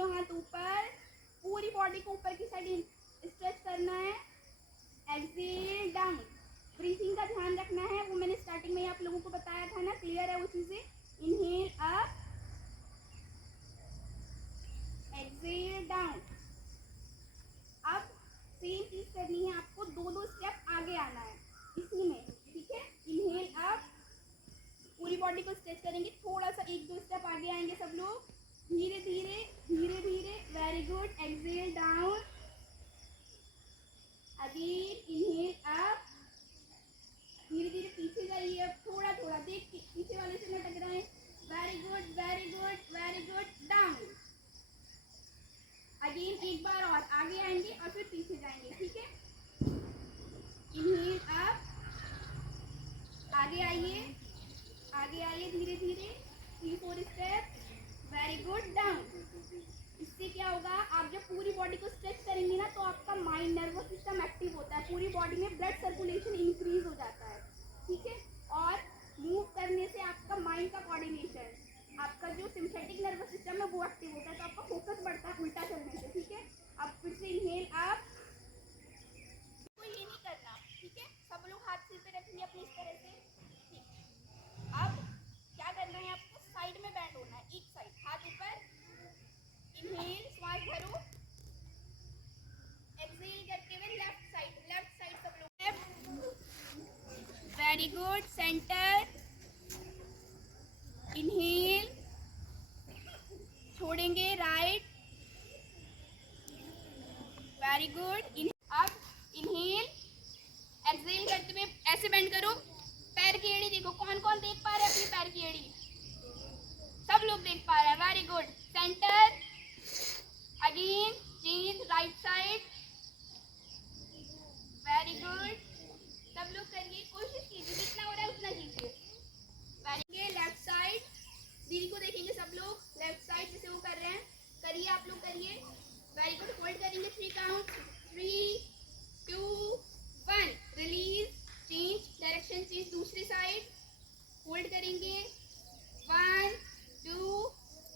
दोनों हाथ ऊपर, पूरी बॉडी को ऊपर की साइड स्ट्रेच करना है। Exhale down. ब्रीथिंग का ध्यान रखना है, वो मैंने स्टार्टिंग में ही आप लोगों को बताया था ना, क्लियर है वो चीजें। Inhale up, exhale down. अब सेम चीज करनी है आपको, दो स्टेप आगे आना है इसी में, ठीक है। इनहेल अप, पूरी बॉडी को स्ट्रेच करेंगे, थोड़ा सा 1-2 स्टेप आगे आएंगे सब लोग, धीरे धीरे धीरे धीरे। Very good. Exhale down. Again inhale up, धीरे धीरे पीछे जाइए, अब थोड़ा थोड़ा देख पीछे वाले से न टकराएं। Very good very good very good. Down. Again एक बार और आगे आएंगे और फिर पीछे जाएंगे, ठीक है। इनहेल अप, आगे आइए, आगे आइए धीरे धीरे, 3-4 स्टेप। Very good. डाउन। इससे क्या होगा, आप जब पूरी बॉडी को स्ट्रेच करेंगे ना, तो आपका माइंड, नर्वस सिस्टम एक्टिव होता है, पूरी बॉडी में ब्लड सर्कुलेशन इंक्रीज हो जाता है, ठीक है। और मूव करने से आपका माइंड का कोऑर्डिनेशन, आपका जो सिंपैथेटिक नर्वस सिस्टम है वो एक्टिव होता है, तो आपका फोकस बढ़ता है उल्टा चलने से, ठीक है। अब फिर से इनहेल अप, तो ये नहीं करना, ठीक है। सब लोग हाथ सिर पे रखेंगे अपनी इस तरह से, ठीक। अब क्या करना है आपको, साइड में बैंड होना है, एक साइड, हाथ ऊपर। इनहेल, श्वास भरो, एक्सेल करते हुए लेफ्ट साइड सब लोग left. Very good. Centre. Inhale, छोड़ेंगे राइट। Very good. अब इनहेल, एक्सेल करते हुए ऐसे बेंड करो, पैर की एड़ी देखो, कौन कौन देख पा रहे हैं अपनी पैर की एड़ी, सब लोग देख पा रहे हैं। Very good. Centre. Again change right side. Very good. सब लोग करिए, कोशिश कीजिए, जितना हो रहा है उतना कीजिए। Very good. लेफ्ट साइड, दीदी को देखेंगे सब लोग, लेफ्ट साइड जैसे वो कर रहे हैं, करिए आप लोग, करिए। Very good. होल्ड करेंगे 3 count, 3, 2, 1। Release, change direction, change दूसरी साइड, होल्ड करेंगे, 1, 2,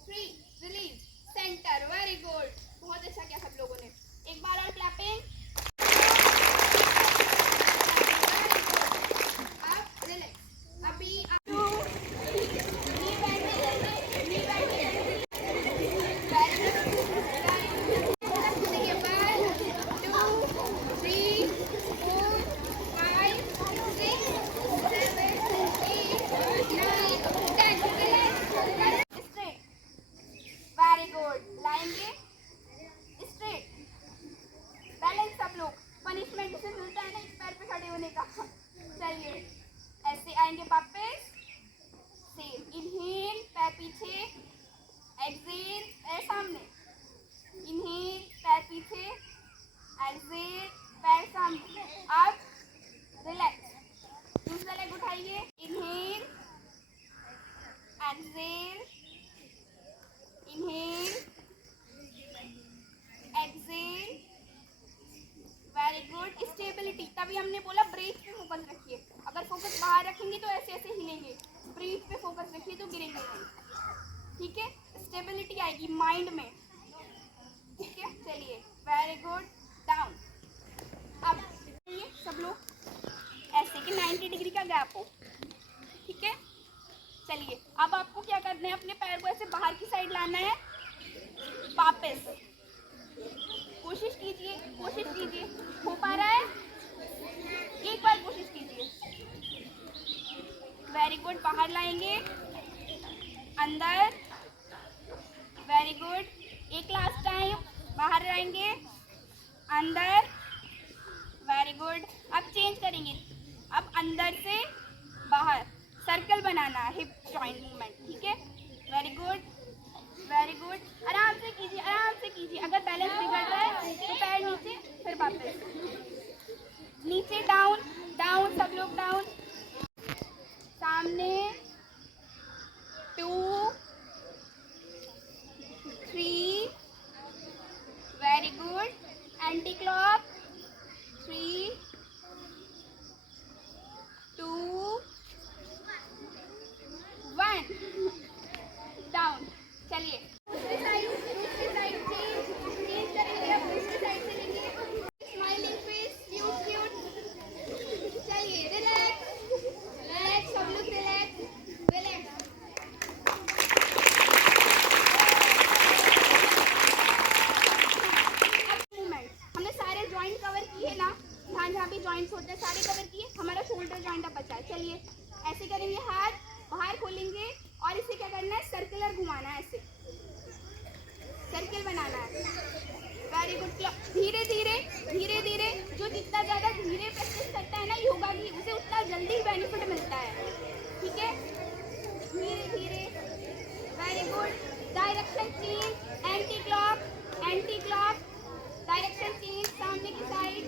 3, रिलीज, सेंटर। वेरी गुड, बहुत अच्छा किया सब लोगों ने। एक बार और क्लैपिंग। अब रिलैक्स। अभी वेरी गुड। लाएंगे स्ट्रेट, बैलेंस। सब लोग पनिशमेंट से मिलता है ना इस पैर पे खड़े होने का। चलिए ऐसे आएंगे वापस, सेम। इनहेल, पैर पीछे, एक्सेल, पैर सामने। इनहेल, पैर पीछे, एक्सेल, पैर सामने। अब रिलैक्स, दूसरा लेग उठाइए। Inhale, exhale, inhale, exhale. Very good. Stability, तभी हमने बोला ब्रीथ पे फोकस रखिए, अगर फोकस बाहर रखेंगे तो ऐसे ऐसे हिलेंगे, ब्रीथ पे फोकस रखिए तो गिरेंगे नहीं, ठीक है। स्टेबिलिटी आएगी माइंड में, ठीक है। चलिए वेरी गुड। डाउन। अब ये सब लोग ऐसे कि 90 डिग्री का गैप हो, ठीक है। चलिए अब आपको क्या करना है, अपने पैर को ऐसे बाहर की साइड लाना है, वापस। कोशिश कीजिए, कोशिश कीजिए, हो पा रहा है, एक बार कोशिश कीजिए। Very good. बाहर लाएंगे, अंदर। Very good. एक लास्ट टाइम, बाहर लाएंगे, अंदर। Very good. अब चेंज करेंगे, अब अंदर से बाहर सर्कल बनाना है, हिप जॉइंट मूवमेंट, ठीक है। Very good very good. आराम से कीजिए, आराम से कीजिए, अगर बैलेंस बिगड़ रहा है तो पैर नीचे, फिर वापस नीचे। डाउन, डाउन, सब लोग डाउन, सामने। 2, 3, very good. Anti clock, 3, 2, 1। Down. चलिए दूसरी साइड, दूसरी साइड। स्टैंड अप बचा है। चलिए ऐसे करेंगे, हाथ बाहर खोलेंगे और इसे क्या करना है, सर्कुलर घुमाना है, ऐसे सर्किल बनाना है। Very good. धीरे धीरे धीरे धीरे, जो जितना ज़्यादा धीरे प्रैक्टिस करता है ना योगा की, उसे उतना जल्दी बेनिफिट मिलता है, ठीक है। धीरे धीरे, very good. Direction change, anti clock, anti clock, direction change, सामने की side.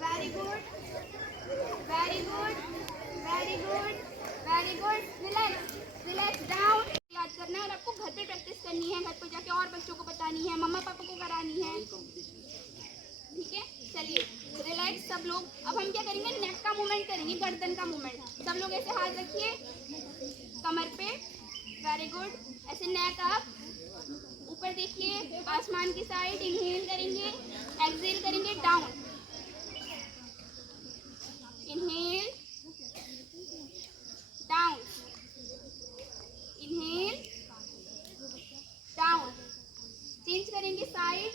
Very good, very good, very good, very good. Relax, relax, down. याद करना है और आपको घर पे प्रैक्टिस करनी है, घर पे जाके और बच्चों को बतानी है, मम्मा पापा को करानी है, ठीक है। चलिए रिलैक्स सब लोग। अब हम क्या करेंगे, नेक का मूवमेंट करेंगे, गर्दन का मूवमेंट। सब लोग ऐसे हाथ रखिए कमर पे, वेरी गुड। ऐसे नेक अप, ऊपर देखिए आसमान की साइड। इनहेल करेंगे, एक्सहेल करेंगे, down. Inhale, down, inhale, down. Change करेंगे साइड,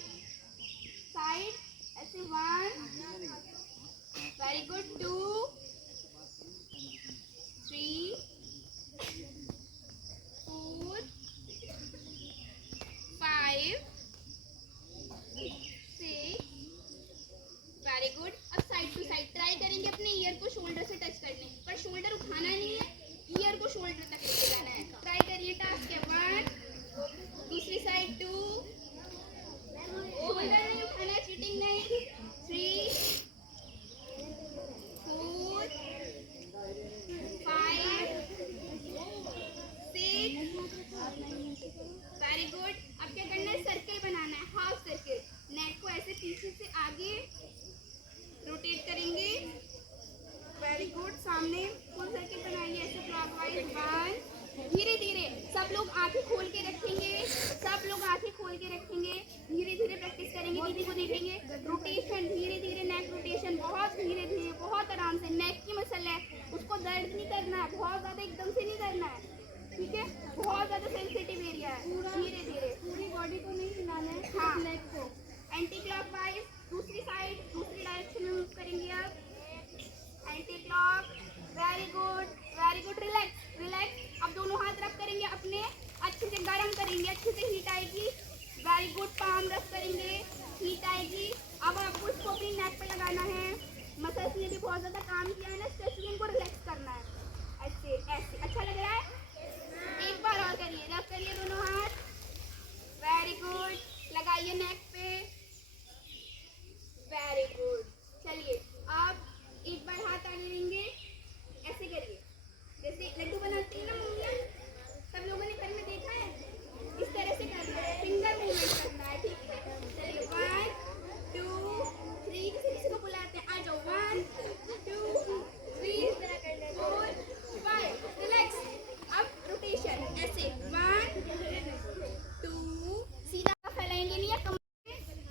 साइड, ऐसे 1, वेरी गुड, 2, 3, 4, 5, 6, वेरी गुड। अब साइड टू साइड ट्राई करेंगे अपने ईयर को शोल्डर से टच करने, पर शोल्डर उठाना नहीं है, ईयर को शोल्डर तक लेके जाना है। ट्राई करिए, टास्क है 1, दूसरी साइड 2, शोल्डर नहीं उठाना है, चीटिंग नहीं। 3, 4, 5, 6, वेरी गुड। अब क्या करना है, सर्किल बनाना है, हाफ सर्किल। नेक को ऐसे पीछे से आगे रोटेट करेंगे, वेरी गुड। सामने फुल सर्किल बनाएंगे, ऐसे क्लॉकवाइज। 1, धीरे धीरे सब लोग आंखें खोल के रखेंगे, सब लोग आंखें खोल के रखेंगे। धीरे धीरे प्रैक्टिस करेंगे, दीदी को देखेंगे। रोटेशन धीरे धीरे, नेक रोटेशन बहुत धीरे धीरे, बहुत आराम से। नेक की मसल है, उसको दर्द नहीं करना है, बहुत ज़्यादा एकदम से नहीं करना है, ठीक है। बहुत ज़्यादा सेंसिटिव एरिया है, धीरे धीरे। पूरी बॉडी को नहीं हिलाना है, हाँ, नेक को। एंटी क्लॉकवाइज, दूसरी साइड, दूसरी डायरेक्शन में मूव करेंगे अब। Anti clock, very good, very good. Relax, relax. अब दोनों हाथ रब करेंगे अपने, अच्छे से गर्म करेंगे, अच्छे से हीट आएगी, वेरी गुड। पाम रब करेंगे, हीट आएगी। अब आपको इसको अपनी नेक पे लगाना है। मसल्स ने भी बहुत ज़्यादा काम किया है ना, स्पेशली इनको रिलैक्स करना है, ऐसे ऐसे। अच्छा लग रहा है, एक बार और करिए, रब करिए दोनों हाथ, वेरी गुड। लगाइए नेक पे, वेरी गुड। चलिए अब एक बार हाथ आगे लेंगे, ऐसे करिए जैसे लड्डू बनाती है ना मम्मियाँ, सब लोगों ने घर में देखा है, इस तरह से करना है, फिंगर मूवमेंट करना है, ठीक है। चलिए 1, 2, 3, किसी को बुलाते हैं, आ जाओ। 1, 2, 3, 4, 5, रिलैक्स। अब रोटेशन ऐसे 1, 2, सीधा फैलाएंगे नहीं है,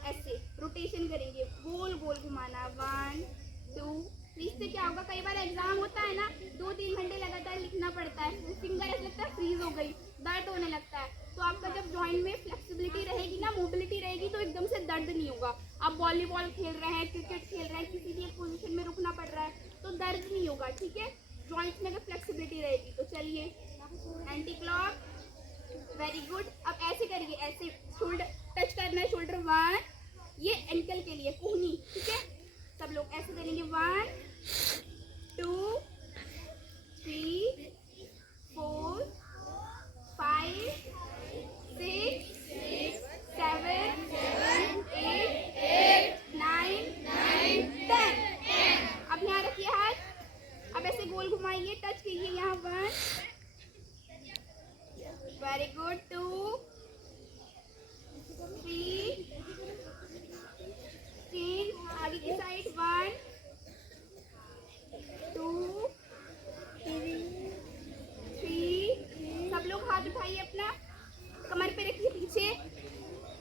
ऐसे रोटेशन करेंगे, गोल गोल घुमाना। 1, 2, 3 से क्या होगा, कई बार एग्जाम होता है ना, 2-3 घंटे लगातार लिखना पड़ता है, फिंगर ऐसा लगता है फ्रीज हो गई, दर्द होने लगता है। तो आपका जब जॉइंट में फ्लेक्सिबिलिटी रहेगी ना, मोबिलिटी रहेगी, तो एकदम से दर्द नहीं होगा। आप वॉलीबॉल खेल रहे हैं, क्रिकेट खेल रहे हैं, किसी भी एक पोजीशन में रुकना पड़ रहा है, तो दर्द नहीं होगा, ठीक है, जॉइंट्स में अगर फ्लेक्सिबिलिटी रहेगी तो। चलिए एंटी क्लॉक, वेरी गुड। अब ऐसे करिए, ऐसे शोल्डर टच करना है, शोल्डर 1, ये एंकल के लिए कोहनी, ठीक है। सब लोग ऐसे करेंगे, 1, 2, 3, 4, 5, 6, 7, 8, 9, 10। अब यहाँ रखिए हाथ, अब ऐसे गोल घुमाइए, टच कीजिए यहाँ। 1, वेरी गुड। 2, 3, 3, आगे की साइड। 1, 2, 3, सब लोग हाथ उठाइए, अपना कमर पे रखिए पीछे,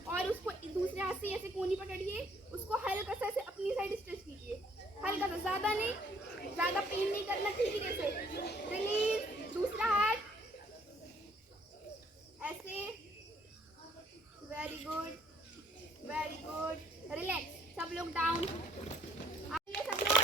और उसको दूसरे हाथ से ऐसे कोनी पकड़िए, उसको हल्का सा ऐसे अपनी साइड स्ट्रेच कीजिए, हल्का सा, ज़्यादा नहीं, ज़्यादा पेन नहीं करना, धीरे से। रिलीज, दूसरा हाथ ऐसे, very good, very good. Relax, सब लोग डाउन, सब लोग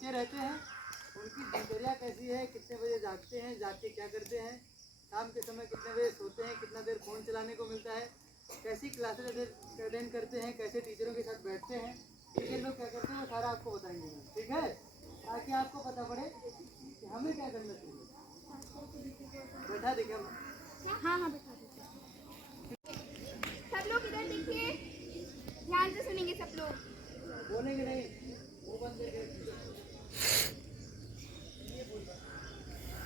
बच्चे रहते हैं उनकी दिनचर्या कैसी है, कितने बजे जागते हैं, जाग के क्या करते हैं, शाम के समय कितने बजे सोते हैं, कितना देर फ़ोन चलाने को मिलता है, कैसी क्लासेज अटेंड करते हैं, कैसे टीचरों के साथ बैठते हैं, टीचर लोग क्या करते हैं वो सारा आपको बताएंगे मैम, ठीक है, ताकि आपको पता पड़े कि हमें क्या करना चाहिए। बैठा देंगे हम। हाँ हाँ बैठा दीजिए। सब लोग इधर देखिए, ध्यान से सुनेंगे सब लोग। बोलेंगे नहीं, वो बंद करके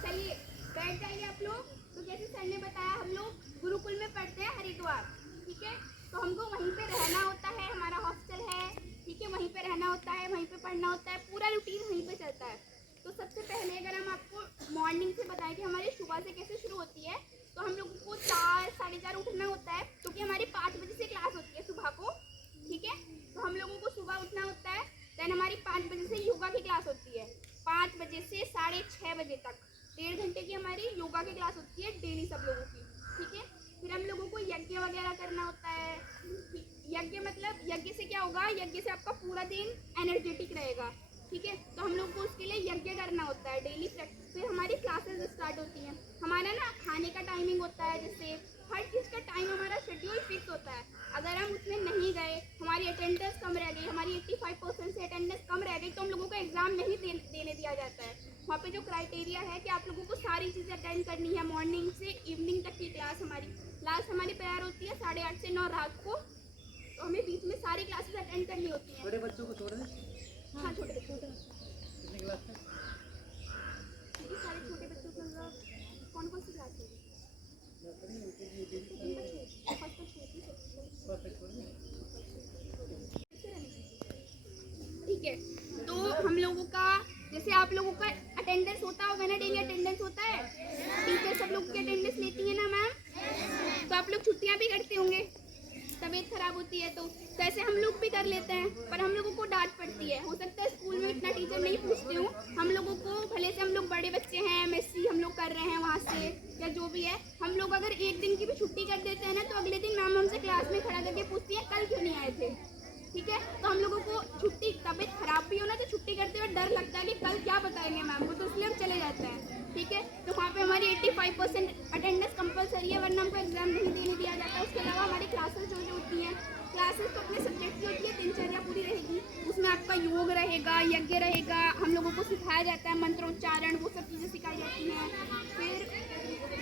चलिए बैठ जाइए आप लोग। तो जैसे सर ने बताया हम लोग गुरुकुल में पढ़ते हैं हरिद्वार, ठीक है। तो हमको वहीं पे रहना होता है, हमारा हॉस्टल है, ठीक है। वहीं पे रहना होता है, वहीं पे पढ़ना होता है, पूरा रूटीन वहीं पे चलता है। तो सबसे पहले अगर हम आपको मॉर्निंग से बताएं कि हमारी सुबह से कैसे शुरू होती है, तो हम लोगों को 4 साढ़े 4 उठना होता है, क्योंकि हमारी 5 बजे से क्लास होती है सुबह को, ठीक है। तो हम लोगों को सुबह उठना होता है। देन हमारी 5 बजे से योगा की क्लास होती है, 5 बजे से 6:30 बजे तक 1.5 घंटे की हमारी योगा की क्लास होती है डेली सब लोगों की, ठीक है। फिर हम लोगों को यज्ञ वगैरह करना होता है। यज्ञ मतलब यज्ञ से क्या होगा, यज्ञ से आपका पूरा दिन एनर्जेटिक रहेगा, ठीक है। तो हम लोग को उसके लिए यज्ञ करना होता है डेली प्रैक्टिस। फिर हमारी क्लासेस स्टार्ट होती हैं। हमारा ना खाने का टाइमिंग होता है, जैसे हर चीज़ का टाइम हमारा शेड्यूल फिक्स होता है। अगर हम उसमें नहीं गए, हमारी अटेंडेंस कम रह गई, हमारी 85% से अटेंडेंस कम रह गई, तो हम लोगों को एग्ज़ाम नहीं देने दिया जाता है। वहाँ पे जो क्राइटेरिया है कि आप लोगों को सारी चीज़ें अटेंड करनी है, मॉर्निंग से इवनिंग तक की क्लास हमारी तैयार होती है 8:30 से 9 रात को। तो हमें बीच में सारी क्लासेस अटेंड करनी होती हैं। बड़े बच्चों को छोड़ दें। हाँ छोटे बच्चों को, कितनी क्लास तक? क्योंकि सारे छोटे बच्चों को मतलब कौन कौन सी क्लास है? ठीक है। तो हम लोगों का जैसे आप लोगों का अटेंडेंस होता होगा ना, डेली अटेंडेंस होता है, टीचर सब लोग की अटेंडेंस लेती है ना मैम। तो आप लोग छुट्टियां भी करते होंगे, तबीयत खराब होती है तो ऐसे हम लोग भी कर लेते हैं, पर हम लोगों को डांट पड़ती है। हो सकता है स्कूल में इतना टीचर नहीं पूछते हो हम लोगों को, भले से हम लोग बड़े बच्चे हैं, एमएससी हम लोग कर रहे हैं वहाँ से या जो भी है, हम लोग अगर एक दिन की भी छुट्टी कर देते हैं ना, तो अगले दिन मैम हमसे क्लास में खड़ा करके पूछती है कल क्यों नहीं आए थे, ठीक है। तो हम लोगों को छुट्टी, तबीयत खराब भी हो ना, तो छुट्टी करते हुए डर लगता है कि कल क्या बताएंगे मैम को, तो इसलिए हम चले जाते हैं, ठीक है। तो वहाँ पे हमारी 85% अटेंडेंस कंपलसरी है, वरना हमको एग्जाम नहीं देने दिया जाता। उसके अलावा हमारी क्लासेस जो होती हैं, क्लासेस तो अपने सब्जेक्ट की होती है, दिनचर्या पूरी रहेगी। उसमें आपका योग रहेगा, यज्ञ रहेगा, हम लोगों को सिखाया जाता है मंत्रोच्चारण, वो सब चीज़ें सिखाई जाती हैं। फिर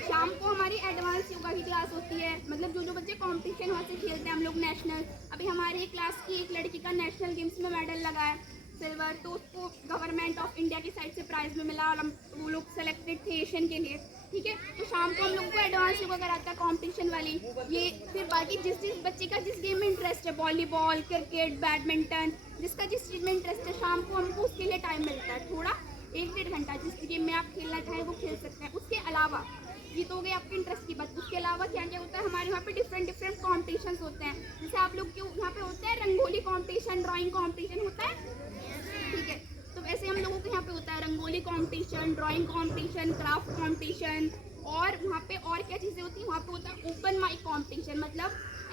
शाम को हमारी एडवांस योगा की क्लास होती है, मतलब जो बच्चे कंपटीशन वहाँ से खेलते हैं हम लोग नेशनल। अभी हमारी क्लास की एक लड़की का नेशनल गेम्स में मेडल लगा है सिल्वर, तो उसको गवर्नमेंट ऑफ इंडिया की साइड से प्राइज़ में मिला, और वो लोग सेलेक्टेड थे एशियन के लिए, ठीक है। तो शाम को हम लोग को एडवांस योगा कराता है कॉम्पिटिशन वाली ये। फिर बाकी जिस बच्चे का जिस गेम में इंटरेस्ट है, वॉलीबॉल, क्रिकेट, बैडमिंटन, जिसका जिस चीज़ में इंटरेस्ट है, शाम को हमको उसके लिए टाइम मिलता है थोड़ा 1-1.5 घंटा, जिस गेम में आप खेलना चाहें वो खेल सकते हैं। उसके अलावा ये तो हो गई आपके इंटरेस्ट की बात। उसके अलावा क्या क्या होता है, हमारे यहाँ पे डिफरेंट कॉम्पिटिशन्स होते हैं। जैसे आप लोग के यहाँ पे होता है रंगोली कॉम्पिटिशन, ड्राइंग कॉम्पिटिशन होता है, ठीक है। तो वैसे हम लोगों के यहाँ पे होता है rangoli competition, drawing competition, craft competition, और वहाँ पे और क्या चीज़ें होती हैं, वहाँ पे होता है ओपन माइक कॉम्पिटिशन। मतलब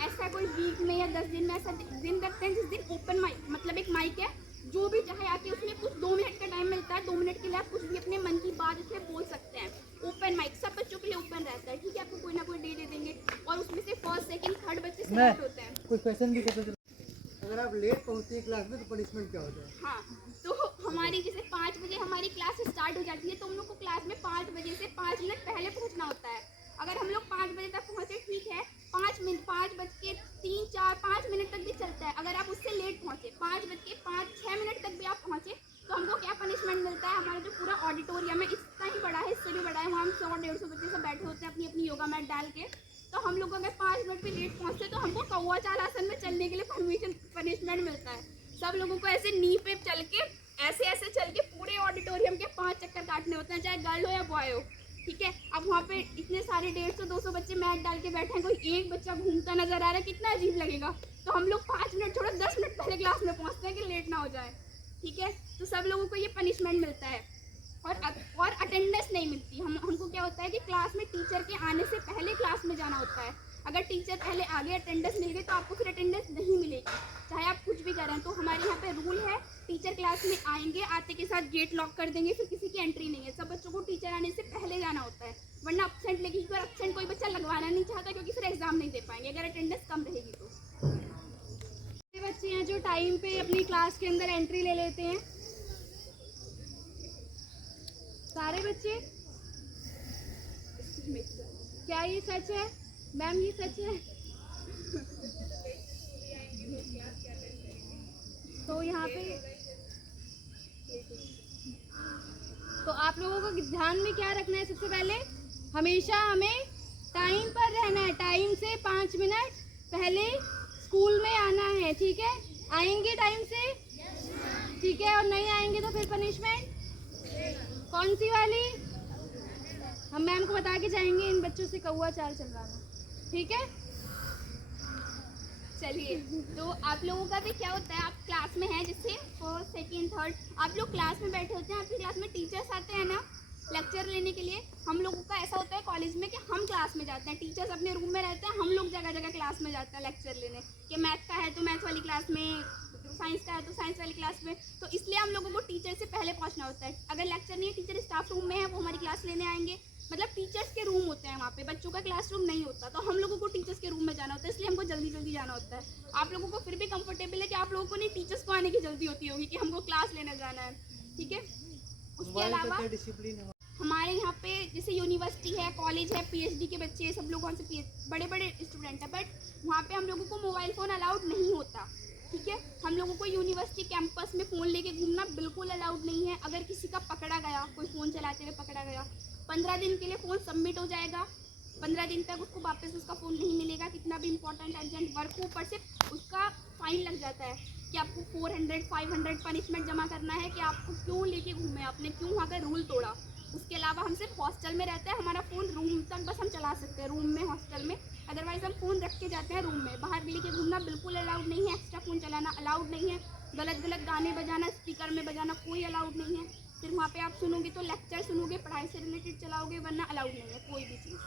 ऐसा कोई वीक में या 10 दिन में ऐसा दिन रखते हैं जिस दिन ओपन माइक, मतलब एक माइक है, जो भी चाहे आके उसमें कुछ 2 मिनट का टाइम मिलता है, 2 मिनट के लिए आप कुछ भी अपने मन की बात उसमें बोल सकते हैं। ओपन माइक सब बच्चों के लिए ओपन रहता है, ठीक है। आपको कोई ना कोई दे देंगे, और उसमें से फर्स्ट सेकंड थर्ड बच्चे सिलेक्ट होते हैं। कोई क्वेश्चन भी करते अगर आप लेट पहुँचते हैं क्लास में तो पनिशमेंट क्या होता है? हाँ, तो हमारी जैसे 5 बजे हमारी क्लास स्टार्ट हो जाती है, तो हम लोग को क्लास में 5 बजे से 5 मिनट पहले पहुंचना होता है। अगर हम लोग 5 बजे तक पहुंचे ठीक है, 5:03-4-5 तक भी चलता है। अगर आप उससे लेट पहुंचे 5:05-6 तक भी आप पहुंचे, तो हमको क्या पनिशमेंट मिलता है। हमारा जो पूरा ऑडिटोरियम है इतना ही बड़ा है, इससे भी बड़ा है, वहाँ हम 100-150 बच्चे सब बैठे होते हैं अपनी अपनी योगा मैट डाल के। तो हम लोग अगर 5 मिनट भी लेट पहुँचते तो हमको कौवा चाल आसन में चलने के लिए पनिशमेंट मिलता है। सब लोगों को ऐसे नी पे चल के ऐसे चल के पूरे ऑडिटोरियम के 5 चक्कर काटने होते हैं, चाहे गर्ल हो या बॉय हो, ठीक है। अब वहाँ पे इतने सारे 150-200 बच्चे मैट डाल के बैठे हैं, कोई एक बच्चा घूमता नजर आ रहा है, कितना अजीब लगेगा। तो हम लोग 5 मिनट छोड़ो 10 मिनट पहले क्लास में पहुँचते हैं कि लेट ना हो जाए, ठीक है। तो सब लोगों को ये पनिशमेंट मिलता है, और अटेंडेंस नहीं मिलती। हमको क्या होता है कि क्लास में टीचर के आने से पहले क्लास में जाना होता है। अगर टीचर पहले आगे अटेंडेंस मिल गई तो आपको फिर अटेंडेंस नहीं मिलेगी, चाहे आप कुछ भी करें। तो हमारे यहाँ पे रूल है, टीचर क्लास में आएंगे, आते के साथ गेट लॉक कर देंगे, फिर किसी की एंट्री नहीं है। सब बच्चों को टीचर आने से पहले जाना होता है, वरना अपसेंट लेगी। अगर अपसेंट कोई बच्चा लगवाना नहीं चाहता क्योंकि फिर एग्जाम नहीं दे पाएंगे अगर अटेंडेंस कम रहेगी तो। बच्चे हैं जो टाइम पे अपनी क्लास के अंदर एंट्री ले लेते हैं, सारे बच्चे। क्या ये सच है मैम? ये सच है? तो यहाँ पे तो आप लोगों को ध्यान में क्या रखना है? सबसे पहले हमेशा हमें टाइम पर रहना है, टाइम से 5 मिनट पहले स्कूल में आना है, ठीक है? आएंगे टाइम से, ठीक है? और नहीं आएंगे तो फिर पनिशमेंट कौन सी वाली? हम मैम को बता के जाएंगे इन बच्चों से कौआ चाल चलवाना, ठीक है? चलिए, तो आप लोगों का भी क्या होता है, आप क्लास में हैं जैसे फर्स्ट सेकंड थर्ड, आप लोग क्लास में बैठे होते हैं, आपकी क्लास में टीचर्स आते हैं ना लेक्चर लेने के लिए। हम लोगों का ऐसा होता है कॉलेज में कि हम क्लास में जाते हैं, टीचर्स अपने रूम में रहते हैं, हम लोग जगह जगह क्लास में जाते हैं लेक्चर लेने। कि मैथ का है तो मैथ वाली क्लास में, साइंस का है तो साइंस वाली क्लास में। तो इसलिए हम लोगों को टीचर से पहले पहुंचना होता है। अगर लेक्चर नहीं है, टीचर स्टाफ रूम में है, वो हमारी क्लास लेने आएंगे, मतलब टीचर्स के रूम होते हैं वहाँ पे, बच्चों का क्लासरूम नहीं होता। तो हम लोगों को टीचर्स के रूम में जाना होता है, इसलिए हमको जल्दी जल्दी जाना होता है। आप लोगों को फिर भी कंफर्टेबल है कि आप लोगों को नहीं टीचर्स को आने की जल्दी होती होगी कि हमको क्लास लेने जाना है, ठीक है? उसके अलावा हमारे यहाँ पे जैसे यूनिवर्सिटी है, कॉलेज है, पीएचडी के बच्चे सब लोग वहाँ से बड़े बड़े स्टूडेंट हैं, बट वहाँ पे हम लोगों को मोबाइल फ़ोन अलाउड नहीं होता, ठीक है? हम लोगों को यूनिवर्सिटी कैंपस में फ़ोन लेके घूमना बिल्कुल अलाउड नहीं है। अगर किसी का पकड़ा गया, कोई फ़ोन चलाते हुए पकड़ा गया, 15 दिन के लिए फ़ोन सबमिट हो जाएगा, 15 दिन तक उसको वापस उसका फ़ोन नहीं मिलेगा। कितना भी इंपॉर्टेंट अर्जेंट वर्क हो, ऊपर से उसका फाइन लग जाता है कि आपको 400-500 पनिशमेंट जमा करना है कि आपको क्यों लेके घूमे, आपने क्यों वहाँ का रूल तोड़ा। उसके अलावा हम सिर्फ हॉस्टल में रहते हैं, हमारा फ़ोन रूम तक बस हम चला सकते हैं, रूम में, हॉस्टल में। अदरवाइज़ हम फ़ोन रख के जाते हैं रूम में, बाहर भी लेके घूमना बिल्कुल अलाउड नहीं है, एक्स्ट्रा फ़ोन चलाना अलाउड नहीं है, गलत गलत गाने बजाना, स्पीकर में बजाना कोई अलाउड नहीं है। फिर वहाँ पे आप सुनोगे तो लेक्चर सुनोगे, पढ़ाई से रिलेटेड चलाओगे, वरना अलाउड नहीं है कोई भी चीज़।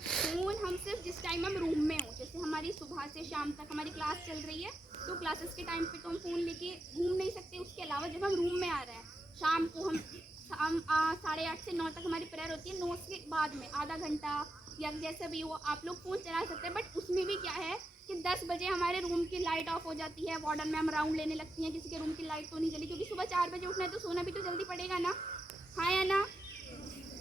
फ़ोन हम सिर्फ जिस टाइम हम रूम में हो, जैसे हमारी सुबह से शाम तक हमारी क्लास चल रही है, तो क्लासेस के टाइम पे तो हम फ़ोन लेके घूम नहीं सकते। उसके अलावा जब हम रूम में आ रहे हैं, शाम को हम 8:30 से 9 तक हमारी प्रेयर होती है, 9 के बाद में आधा घंटा या जैसे भी हो आप लोग फ़ोन चला सकते हैं। बट उसमें भी क्या है कि 10 बजे हमारे रूम की लाइट ऑफ हो जाती है, वार्डन मैम राउंड लेने लगती हैं, किसी के रूम की लाइट तो नहीं जली, क्योंकि सुबह 4 बजे उठना है तो सोना भी तो जल्दी पड़ेगा ना, हाँ या ना?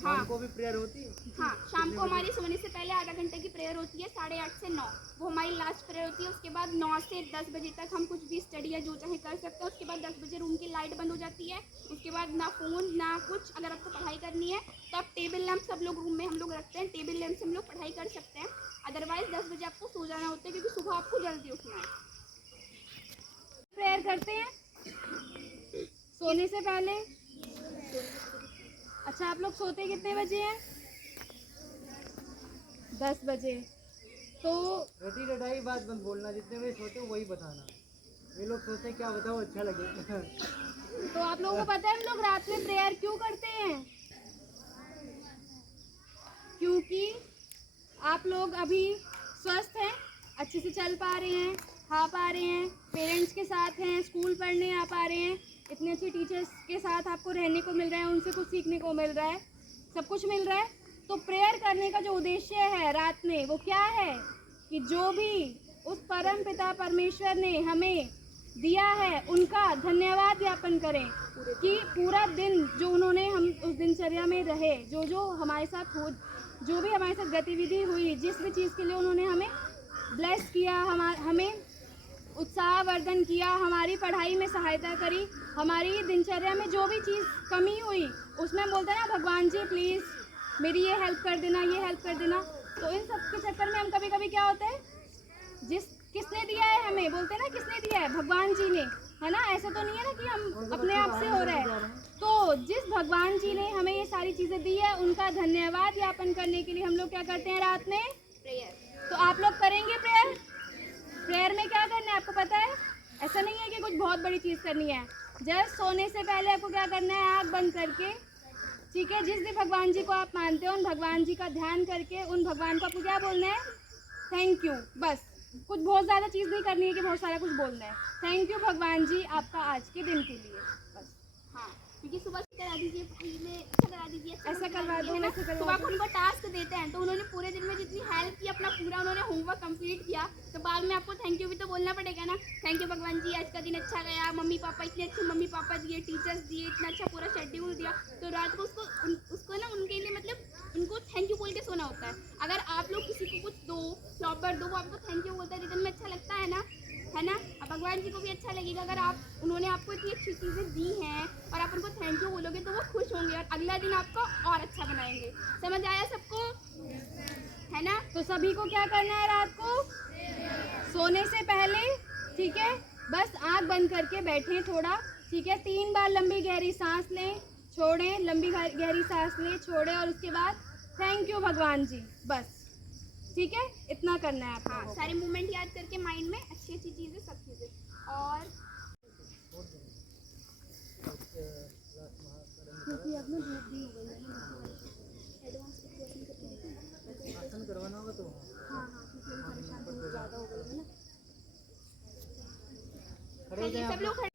हाँ, को भी प्रेयर होती है। हाँ, शाम को हमारी सोने से पहले आधा घंटे की प्रेयर होती है, 8:30 से 9, वो हमारी लास्ट प्रेयर होती है। उसके बाद 9 से 10 बजे तक हम कुछ भी स्टडी या जो चाहे कर सकते हैं। उसके बाद 10 बजे रूम की लाइट बंद हो जाती है। उसके बाद ना फ़ोन ना कुछ। अगर आपको पढ़ाई करनी है तो आप टेबल लैंप सब लोग रूम में हम लोग रखते हैं, टेबल लैंप से हम लोग पढ़ाई कर सकते हैं। अदरवाइज़ 10 बजे आपको सो जाना होता है, क्योंकि सुबह आपको जल्दी उठना है। प्रेयर करते हैं सोने से पहले? अच्छा, आप लोग सोते कितने बजे हैं? 10 बजे। तो रटी रटाई बात बंद बोलना, जितने बजे सोते हो वही बताना। ये लोग सोचते हैं क्या बताओ अच्छा लगे। तो आप लोगों को पता है हम लोग रात में प्रेयर क्यों करते हैं? क्योंकि आप लोग अभी स्वस्थ हैं, अच्छे से चल पा रहे हैं, खा पा रहे हैं, पेरेंट्स के साथ हैं, स्कूल पढ़ने आ पा रहे हैं, इतने अच्छे टीचर्स के साथ आपको रहने को मिल रहा है, उनसे कुछ सीखने को मिल रहा है, सब कुछ मिल रहा है। तो प्रेयर करने का जो उद्देश्य है रात में वो क्या है कि जो भी उस परम पिता परमेश्वर ने हमें दिया है उनका धन्यवाद ज्ञापन करें कि पूरा दिन जो उन्होंने हम उस दिनचर्या में रहे, जो जो हमारे साथ हो, जो भी हमारे साथ गतिविधि हुई, जिस भी चीज़ के लिए उन्होंने हमें ब्लेस किया, हमें उत्साहवर्धन किया, हमारी पढ़ाई में सहायता करी, हमारी दिनचर्या में जो भी चीज़ कमी हुई उसमें हम बोलते हैं ना भगवान जी प्लीज़ मेरी ये हेल्प कर देना, ये हेल्प कर देना। तो इन सब के चक्कर में हम कभी कभी क्या होता है, किसने दिया है हमें, बोलते हैं ना किसने दिया है, भगवान जी ने, है ना? ऐसा तो नहीं है ना कि हम अपने आप से हो रहा है। तो जिस भगवान जी ने हमें ये सारी चीज़ें दी है उनका धन्यवाद ज्ञापन करने के लिए हम लोग क्या करते हैं रात में? प्रेयर। तो आप लोग करेंगे प्रेयर? प्रेयर में क्या करना है आपको पता है? ऐसा नहीं है कि कुछ बहुत बड़ी चीज़ करनी है। जस्ट सोने से पहले आपको क्या करना है, आँख बंद करके ठीक है, जिस भी भगवान जी को आप मानते हो उन भगवान जी का ध्यान करके उन भगवान को आपको क्या बोलना है? Thank you. बस कुछ बहुत ज़्यादा चीज़ नहीं करनी है कि बहुत सारा कुछ बोलना है। थैंक यू भगवान जी आपका आज के दिन के लिए। बस हाँ, क्योंकि सुबह करा दीजिए, पहले अच्छा करा दीजिए, ऐसा करवा दो, है ना। वैसे करवा सुबह दो। को उनको टास्क देते हैं तो उन्होंने पूरे दिन में जितनी हेल्प की, अपना पूरा उन्होंने होमवर्क कंप्लीट किया, तो बाद में आपको थैंक यू भी तो बोलना पड़ेगा ना। थैंक यू भगवान जी, आज का दिन अच्छा गया, मम्मी पापा इतने अच्छे मम्मी पापा दिए, टीचर्स दिए, इतना अच्छा पूरा शेड्यूल दिया। तो रात को उसको ना उनके लिए मतलब उनको थैंक यू बोल के सोना होता है। अगर आप लोग किसी को कुछ दो, फ्लॉवर दो, वो आपको थैंक यू बोलता है, रिटर्न में अच्छा लगता है ना, है ना। अब भगवान जी को भी अच्छा लगेगा अगर उन्होंने आपको इतनी अच्छी चीज़ें दी हैं और आप उनको थैंक यू बोलोगे तो वो खुश होंगे और अगला दिन आपका और अच्छा बनाएंगे। समझ आया सबको, है ना। तो सभी को क्या करना है रात को सोने से पहले? ठीक है, बस आँख बंद करके बैठें थोड़ा। ठीक है, 3 बार लंबी गहरी सांस लें, छोड़ें, लंबी गहरी सांस लें, छोड़ें और उसके बाद थैंक यू भगवान जी। बस ठीक है, इतना करना है आपको। हाँ, सारे मूवमेंट याद करके माइंड में अच्छी अच्छी चीज़ें, सब चीज़ें। और क्योंकि अब ना धूप भी हो गई है ना, एडवांस प्रिपरेशन करके आसन करवाना होगा तो हाँ हाँ, क्योंकि अभी परेशान धूप ज़्यादा हो गई है ना। खड़े हो जाएं सब लोग खड़े